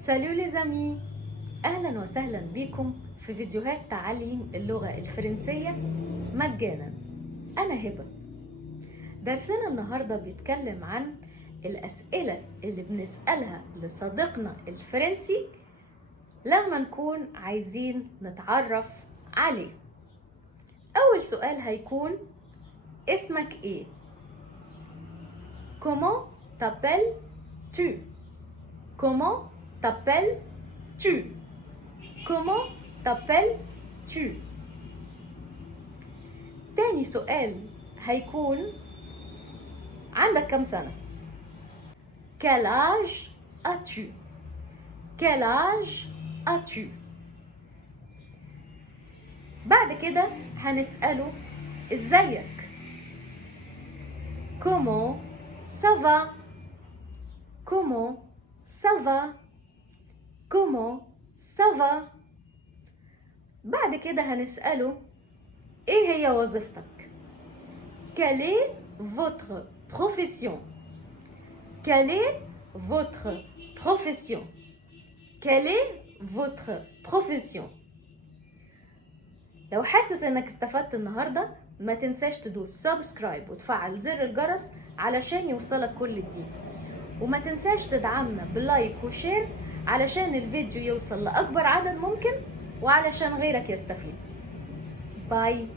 سالو لي زامي، اهلا وسهلا بكم في فيديوهات تعليم اللغة الفرنسية مجانا. انا هبة. درسنا النهاردة بيتكلم عن الاسئلة اللي بنسألها لصديقنا الفرنسي لما نكون عايزين نتعرف عليه. اول سؤال هيكون: اسمك ايه؟ Comment t'appelles-tu? Comment t'appelles-tu? Comment t'appelles-tu? تاني سؤال هيكون: عندك كم سنة؟ Quel âge as-tu? Quel âge as-tu? بعد كده هنسأله ازيك؟ Comment ça va? Comment ça va? Comment ça va? بعد كده هنسأله ايه هي وظيفتك؟ Quelle est votre profession? Quelle est votre profession? Quelle est votre profession? لو حاسس انك استفدت النهاردة ما تنساش تدوس سبسكرايب وتفعل زر الجرس علشان يوصلك كل جديد، وما تنساش تدعمنا بلايك وشير علشان الفيديو يوصل لأكبر عدد ممكن وعلشان غيرك يستفيد. باي.